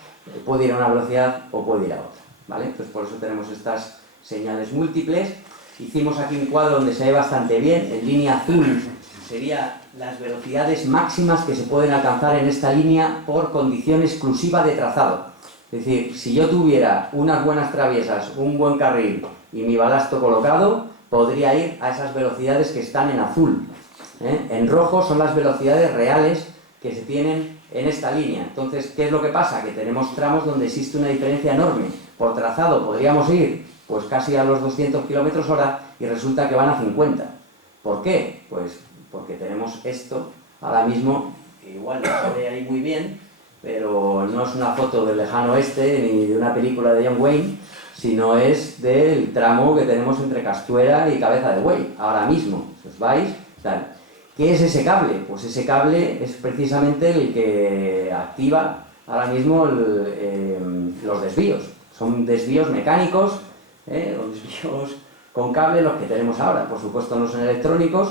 puede ir a una velocidad o puede ir a otra, ¿vale? Entonces por eso tenemos estas señales múltiples. Hicimos aquí un cuadro donde se ve bastante bien. En línea azul serían las velocidades máximas que se pueden alcanzar en esta línea por condición exclusiva de trazado. Es decir, si yo tuviera unas buenas traviesas, un buen carril y mi balasto colocado, podría ir a esas velocidades que están en azul. En rojo son las velocidades reales que se tienen en esta línea. Entonces, ¿qué es lo que pasa? Que tenemos tramos donde existe una diferencia enorme. Por trazado podríamos ir pues casi a los 200 km hora y resulta que van a 50. ¿Por qué? Pues porque tenemos esto ahora mismo, que igual no se ve ahí muy bien, pero no es una foto del lejano oeste ni de una película de John Wayne, sino es del tramo que tenemos entre Castuera y Cabeza de Buey, ahora mismo. Si os vais, tal. ¿Qué es ese cable? Pues ese cable es precisamente el que activa ahora mismo los desvíos. Son desvíos mecánicos, los desvíos con cable los que tenemos ahora. Por supuesto no son electrónicos,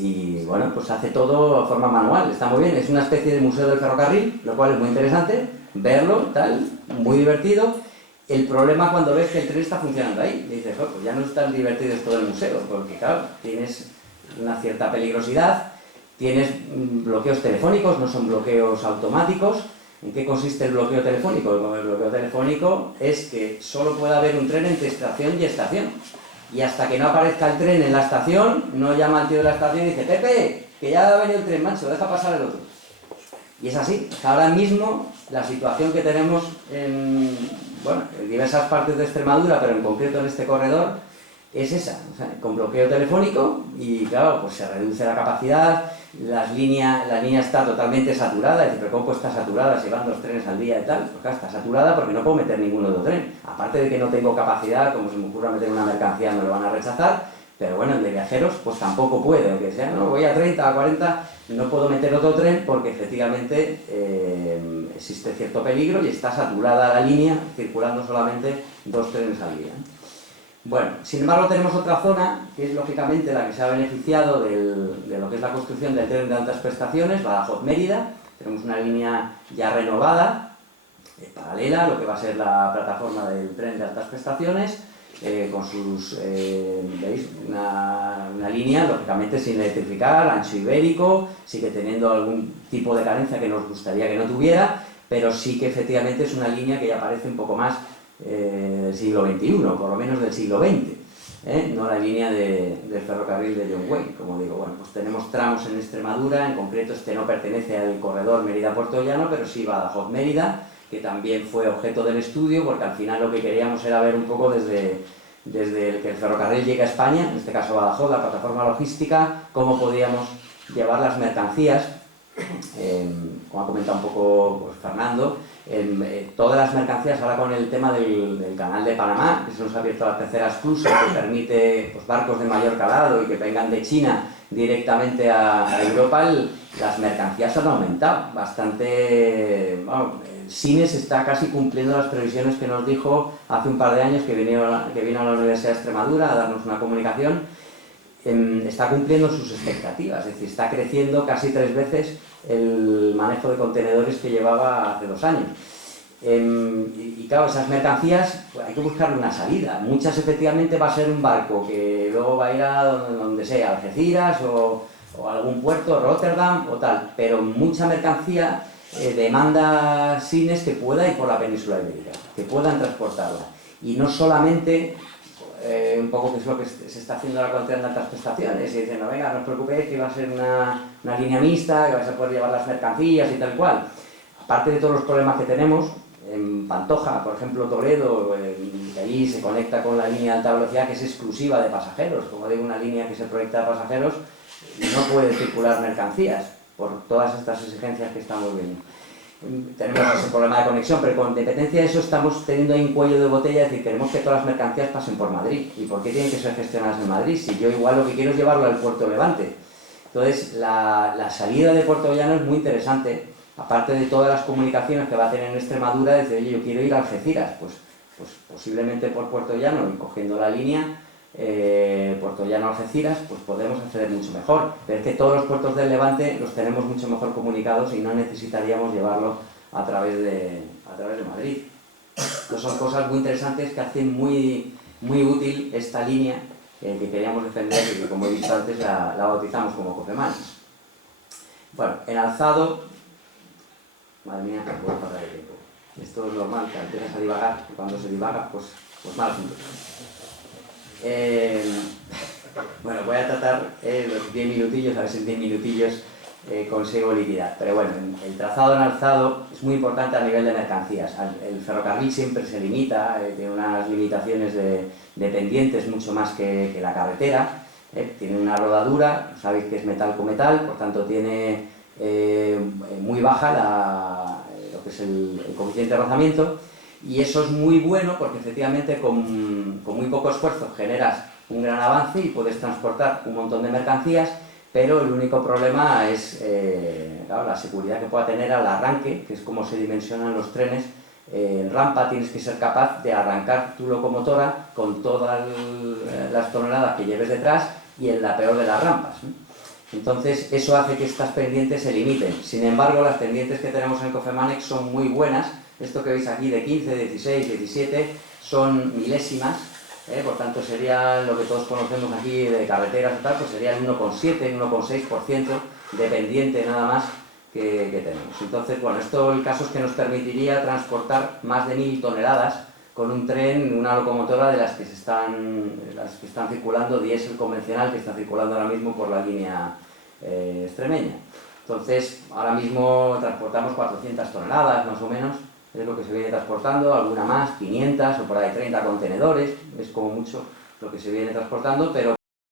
y bueno, pues hace todo de forma manual, está muy bien, es una especie de museo del ferrocarril, lo cual es muy interesante, verlo, tal, muy divertido. El problema cuando ves que el tren está funcionando ahí, dices, oh, pues ya no es tan divertido todo el museo, porque claro, tienes una cierta peligrosidad, tienes bloqueos telefónicos, no son bloqueos automáticos. ¿En qué consiste el bloqueo telefónico? El bloqueo telefónico es que solo puede haber un tren entre estación y estación. Y hasta que no aparezca el tren en la estación, no llama al tío de la estación y dice, Pepe, que ya ha venido el tren, macho, deja pasar el otro. Y es así. Ahora mismo, la situación que tenemos en diversas partes de Extremadura, pero en concreto en este corredor, es esa, o sea, con bloqueo telefónico y claro, pues se reduce la capacidad, la línea está totalmente saturada, dice, pero ¿cómo está saturada si van 2 trenes al día y tal? Pues claro, está saturada porque no puedo meter ningún otro tren, aparte de que no tengo capacidad, como se me ocurra meter una mercancía me lo van a rechazar, pero bueno, el de viajeros pues tampoco puede, aunque sea, no, voy a 30, a 40, no puedo meter otro tren porque efectivamente existe cierto peligro y está saturada la línea, circulando solamente 2 trenes al día. Bueno, sin embargo tenemos otra zona, que es lógicamente la que se ha beneficiado de lo que es la construcción del tren de altas prestaciones, Badajoz-Mérida. Tenemos una línea ya renovada, paralela a lo que va a ser la plataforma del tren de altas prestaciones, con sus, ¿veis? Una línea lógicamente sin electrificar, ancho ibérico, sigue teniendo algún tipo de carencia que nos gustaría que no tuviera, pero sí que efectivamente es una línea que ya parece un poco más del siglo XXI, por lo menos del siglo XX, no la línea del ferrocarril de John Wayne, como digo. Bueno, pues tenemos tramos en Extremadura, en concreto este no pertenece al corredor Mérida-Puerto Llano, pero sí Badajoz-Mérida, que también fue objeto del estudio, porque al final lo que queríamos era ver un poco desde el que el ferrocarril llegue a España, en este caso Badajoz, la plataforma logística, cómo podíamos llevar las mercancías, como ha comentado un poco pues, Fernando, todas las mercancías ahora con el tema del canal de Panamá, que se nos ha abierto la tercera esclusa que permite pues, barcos de mayor calado y que vengan de China directamente a Europa, las mercancías han aumentado bastante. Bueno, Sines está casi cumpliendo las previsiones que nos dijo hace un par de años que vino a la Universidad de Extremadura a darnos una comunicación. Está cumpliendo sus expectativas, es decir, está creciendo casi 3 veces el manejo de contenedores que llevaba hace 2 años. Y claro, esas mercancías pues, hay que buscarle una salida. Muchas efectivamente va a ser un barco que luego va a ir a donde sea, Algeciras o algún puerto, Rotterdam o tal, pero mucha mercancía demanda Sines que pueda ir por la península ibérica, que puedan transportarla. Y no solamente un poco que es lo que se está haciendo ahora con el tren de altas prestaciones y dicen, no venga, no os preocupéis que va a ser una línea mixta, que vais a poder llevar las mercancías y tal cual. Aparte de todos los problemas que tenemos, en Pantoja, por ejemplo, Toledo, que allí se conecta con la línea de alta velocidad que es exclusiva de pasajeros, como digo, una línea que se proyecta de pasajeros, no puede circular mercancías por todas estas exigencias que estamos viendo. Tenemos ese problema de conexión, pero con dependencia de eso estamos teniendo ahí un cuello de botella, es decir, queremos que todas las mercancías pasen por Madrid. ¿Y por qué tienen que ser gestionadas en Madrid? Si yo igual lo que quiero es llevarlo al Puerto Levante. Entonces, la salida de Puerto Llano es muy interesante, aparte de todas las comunicaciones que va a tener en Extremadura, desde oye, yo quiero ir a Algeciras, pues posiblemente por Puerto Llano y cogiendo la línea, Puerto Llano Algeciras, pues podemos acceder mucho mejor. Pero es que todos los puertos del Levante los tenemos mucho mejor comunicados y no necesitaríamos llevarlo a través de Madrid. Entonces son cosas muy interesantes que hacen muy útil esta línea que queríamos defender y que, como he dicho antes, la bautizamos como Cofemanes. Bueno, en alzado, madre mía, voy a pasar el tiempo. Esto es normal, que empiezas a divagar y cuando se divaga, pues mal asunto. Bueno, voy a tratar los 10 minutillos, a ver si en 10 minutillos consigo liquidar. Pero bueno, el trazado en alzado es muy importante a nivel de mercancías. El ferrocarril siempre se limita, tiene unas limitaciones de pendientes mucho más que la carretera. Tiene una rodadura, sabéis que es metal con metal, por tanto tiene muy baja lo que es el coeficiente de rozamiento. Y eso es muy bueno porque efectivamente con muy poco esfuerzo generas un gran avance y puedes transportar un montón de mercancías, pero el único problema es claro, la seguridad que pueda tener al arranque, que es como se dimensionan los trenes. En rampa tienes que ser capaz de arrancar tu locomotora con todas las toneladas que lleves detrás y en la peor de las rampas, ¿no? Entonces, eso hace que estas pendientes se limiten. Sin embargo, las pendientes que tenemos en Cofemanex son muy buenas. Esto que veis aquí de 15, 16, 17 son milésimas, por tanto sería lo que todos conocemos aquí de carreteras y tal, pues sería el 1,7, 1,6% de pendiente nada más que tenemos. Entonces, bueno, esto el caso es que nos permitiría transportar más de 1000 toneladas con un tren, una locomotora de las que están circulando, diésel convencional, que está circulando ahora mismo por la línea extremeña. Entonces, ahora mismo transportamos 400 toneladas más o menos, es lo que se viene transportando, alguna más, 500 o por ahí 30 contenedores, es como mucho lo que se viene transportando, pero